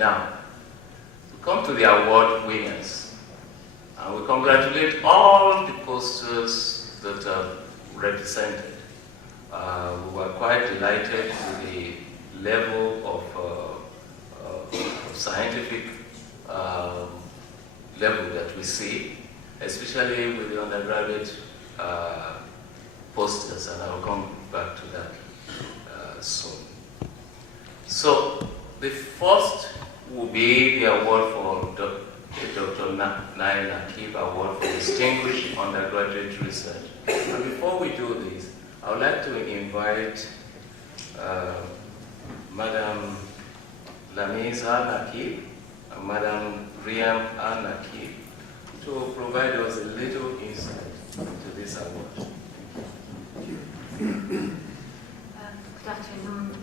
Now, we come to the award winners. And we congratulate all the posters that are represented. We were quite delighted with the level of scientific level that we see, especially with the undergraduate posters, and I will come back to that soon. So, the first will be the award for Dr. Nail Nakib Award for Distinguished Undergraduate Research. And before we do this, I would like to invite Madam Lamisa Nakib and Madam Riam Nakib to provide us a little insight into this award. Good afternoon.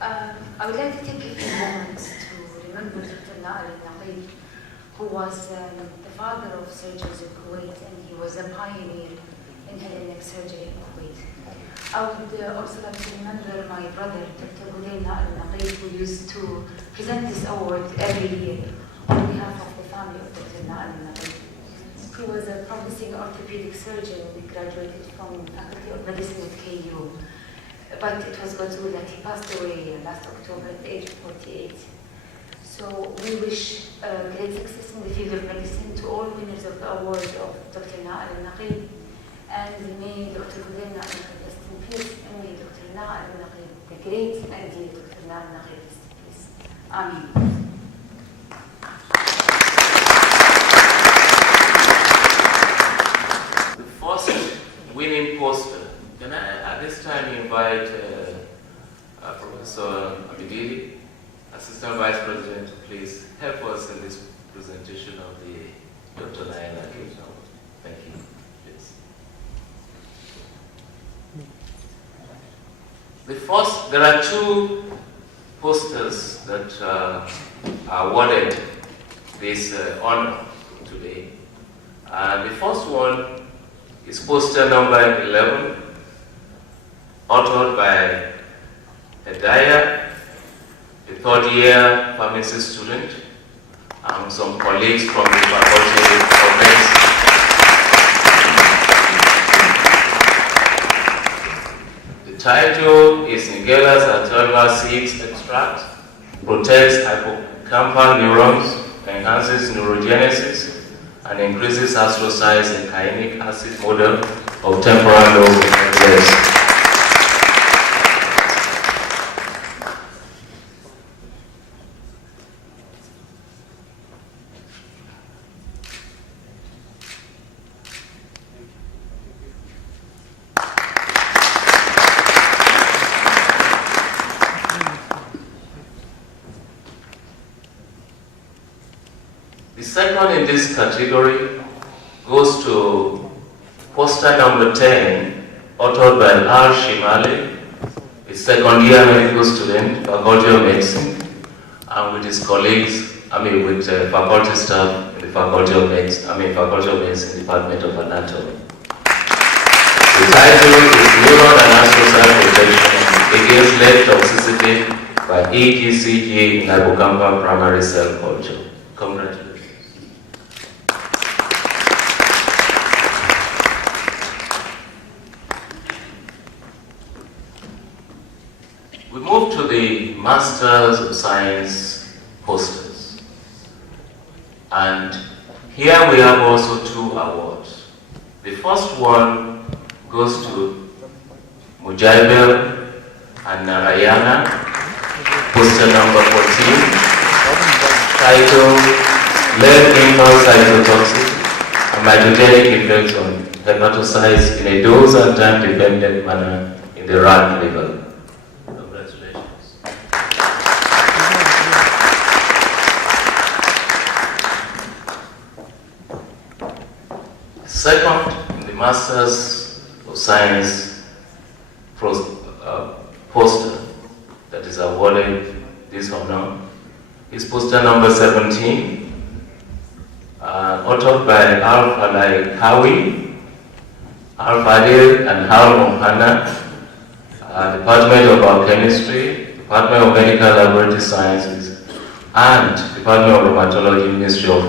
I would like to take a few moments to remember Dr. Nail Nakib, who was the father of surgeons in Kuwait, and he was a pioneer in head and neck surgery in Kuwait. I would also like to remember my brother, Dr. Nail Nakib, who used to present this award every year on behalf of the family of Dr. Nail Nakib. He was a promising orthopedic surgeon. We graduated from Faculty of Medicine at KU. But it was Batul that he passed away last October at the age of 48. So we wish great success in the field of medicine to all winners of the award of Dr. Nail Nakib. And may Dr. Nail Nakib rest in peace, and may Dr. Nail Nakib, the great and dear Dr. Nail Nakib, rest in peace. Amen. The first winning poster. Can I, at this time, invite Professor Abidili, Assistant Vice President, to please help us in this presentation of the Dr. Nail Nakib Award. Thank you. Please. There are two posters that are awarded this honor today. The first one is poster number 11, authored by Hedaya, a third-year pharmacy student, and some colleagues from the Faculty of Medicine. The title is Nigella sativa seeds extract, protects hippocampal neurons, enhances neurogenesis, and increases astrocytes in kainic acid model of temporal lobe epilepsy. The second in this category goes to poster number 10, authored by Al Shimali, a second-year medical student, Faculty of Medicine, and with his colleagues, with faculty staff in the Faculty of Medicine, Department of Anatomy. The title is Neuron and Astrocyte Protection Against Lead Toxicity by EGCG in Hippocampal Primary Cell Culture. Congratulations. We move to the Masters of Science posters. And here we have also two awards. The first one goes to Mujibur and Narayana, poster number 14, titled Lead Impulse Cytotoxic and Mitogenic Effects on Hepatocytes in a Dose and Time-Dependent Manner in the rat liver. Second, the Masters of Science poster that is awarded this honor is poster number 17, authored by Al Falai Kawi, Al Fadil, and Al Mohana, Department of Biochemistry, Department of Medical Laboratory Sciences, and Department of Rheumatology, Ministry of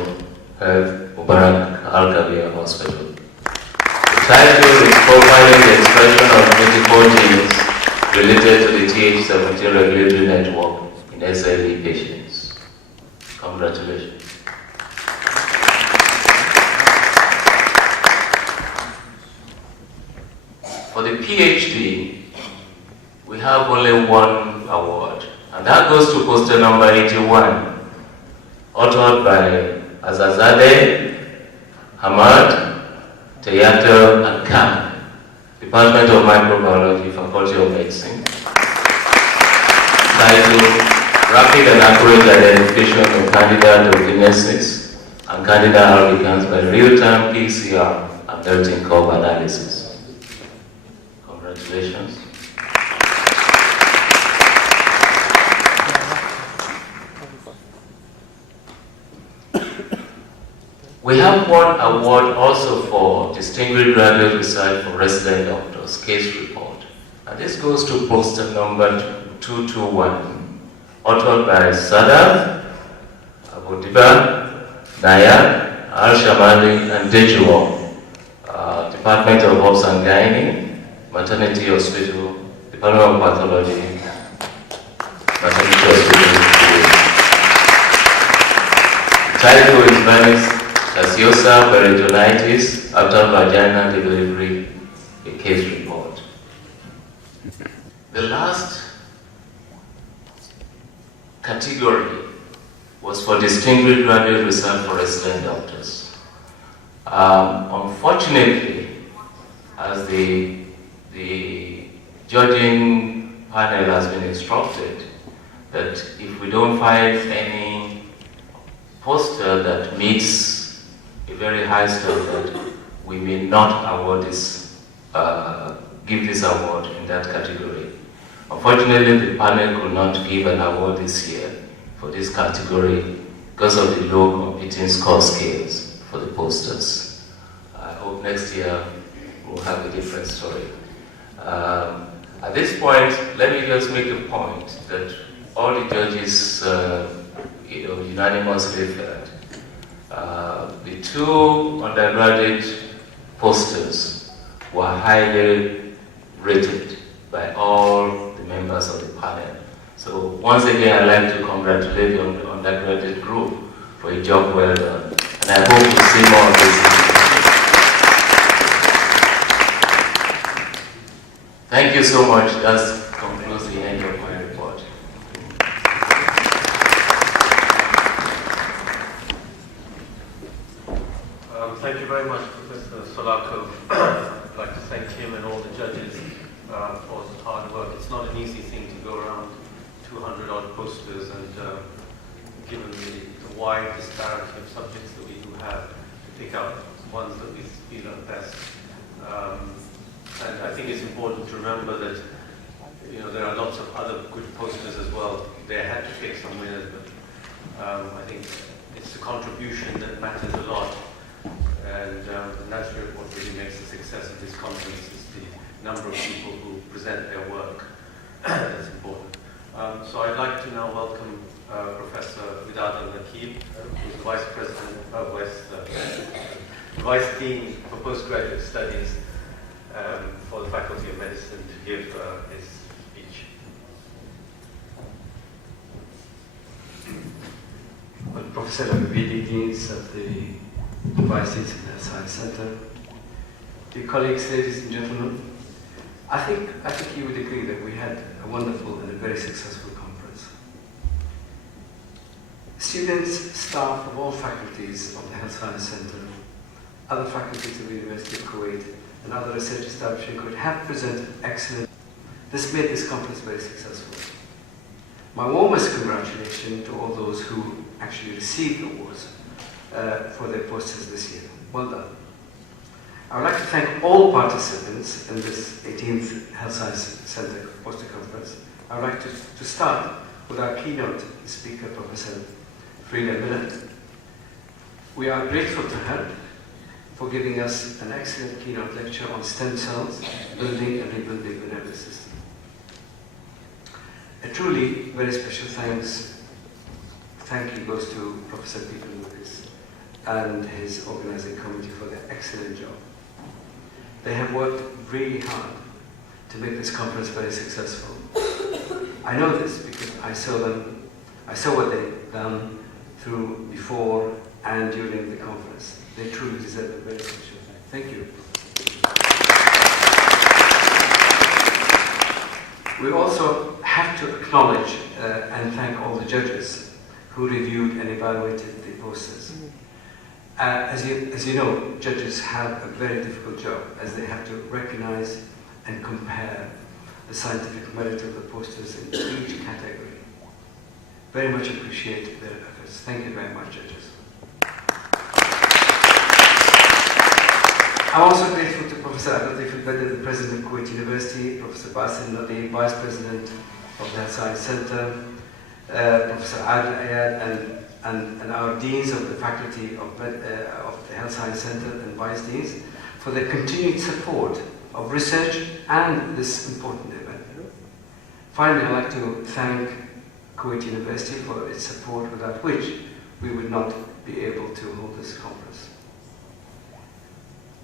Health, Mubarak Al-Kabir Hospital. The title is Profiling the Expression of 24 genes related to the Th17 regulatory network in SLE patients. Congratulations. For the PhD, we have only one award, and that goes to poster number 81, authored by Azazadeh, Hamad, Teyato, and Khan, Department of Microbiology, Faculty of Medicine. Title, Rapid and Accurate Identification of Candida dogenesis and Candida albicans by real-time PCR and melting curve analysis. Congratulations. We have one award also for Distinguished Graduate Research for Resident Doctors, case report. And this goes to poster number 221, authored by Sadaf, Abudiba, Naya, Al-Shamali, and Dejuo, Department of Obs and Gynae, Maternity Hospital, Department of Pathology, Maternity Hospital. The title is Venus Gaseosa peritonitis after vaginal delivery, a case report. The last category was for Distinguished Graduate Research for Resident Doctors. Unfortunately, as the judging panel has been instructed, that if we don't find any poster that meets a very high standard, we may not award this, give this award in that category. Unfortunately, the panel could not give an award this year for this category because of the low competing score scales for the posters. I hope next year we'll have a different story. At this point, let me just make a point that all the judges unanimously felt the two undergraduate posters were highly rated by all the members of the panel. So once again, I'd like to congratulate the undergraduate group for a job well done. And I hope to see more of this. Thank you so much. That concludes the end of my report. Thank you very much, Professor Solako. I'd like to thank him and all the judges for the hard work. It's not an easy thing to go around 200 odd posters, and given the wide disparity of subjects that we do have, to pick out ones that we feel are best. And I think it's important to remember that there are lots of other good posters as well. They had to pick some winners, but I think it's the contribution that matters a lot. And that's what really makes the success of this conference is the number of people who present their work. That's important. So I'd like to now welcome Professor Widad Al-Nakib, who's Vice President, Vice Dean for Postgraduate Studies for the Faculty of Medicine, to give his speech. Well, Professor Al-Mubidi, Deans of the Vice Deans of the Science Center, dear colleagues, ladies and gentlemen, I think you would agree that we had a wonderful and a very successful conference. Students, staff of all faculties of the Health Science Center, other faculties of the University of Kuwait, and other research establishments could have presented excellent. This made this conference very successful. My warmest congratulations to all those who actually received awards for their posters this year. Well done. I would like to thank all participants in this 18th Health Science Center Poster Conference. I would like to start with our keynote speaker, Professor Frida Miller. We are grateful to her for giving us an excellent keynote lecture on stem cells, building and rebuilding the nervous system. A truly very special thanks thank you goes to Professor Peter Lucas and his organizing committee for their excellent job. They have worked really hard to make this conference very successful. I know this because I saw what they've done through before and during the conference. They truly deserve a very special thank you. We also have to acknowledge and thank all the judges who reviewed and evaluated the posters. As you know, judges have a very difficult job as they have to recognize and compare the scientific merit of the posters in each category. Very much appreciate their efforts. Thank you very much, judges. I'm also grateful to Professor Abdul Badr, the President of Kuwait University, Professor Basim Nadeem, Vice President of the Health Science Center, Professor Adil Ayad, and our deans of the Faculty of the Health Science Center and Vice Deans for their continued support of research and this important event. Finally, I'd like to thank Kuwait University for its support, without which we would not be able to hold this conference.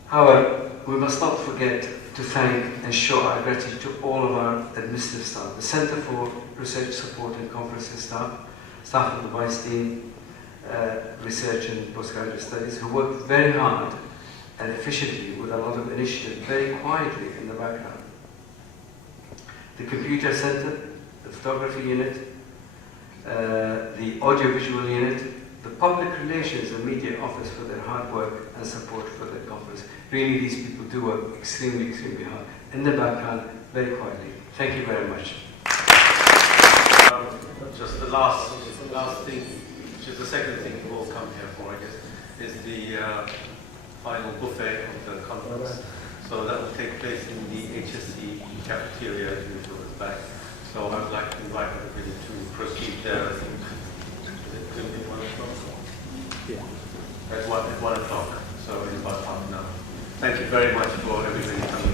However, we must not forget to thank and show our gratitude to all of our administrative staff, the Center for Research Support and Conferences staff of the Vice Dean, Research and Postgraduate Studies, who worked very hard and efficiently with a lot of initiative, very quietly in the background. The Computer Center, the Photography Unit, the Audiovisual Unit, the Public Relations and Media Office for their hard work and support for the conference. Really, these people do work extremely, extremely hard in the background, very quietly. Thank you very much. Just the last thing, which is the second thing we'll all come here for, I guess, is the final buffet of the conference. So that will take place in the HSC cafeteria as usual at the back. So I would like to invite everybody to proceed there. I think it's going to be 1 o'clock. Yeah. At 1 o'clock. So in about half an hour. Thank you very much for everybody coming.